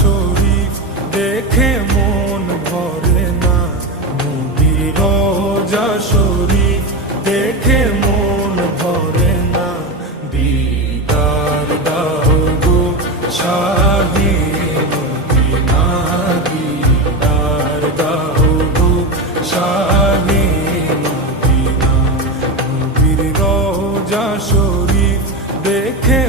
শরীফ দেখে মন ভরে না, নবীর রওজা শরীফ দেখে মন ভরে না। দিদার দাও গো শাহে মদিনা, দিদার দাও গো শাহে মদিনা, নবীর রওজা শরীফ দেখে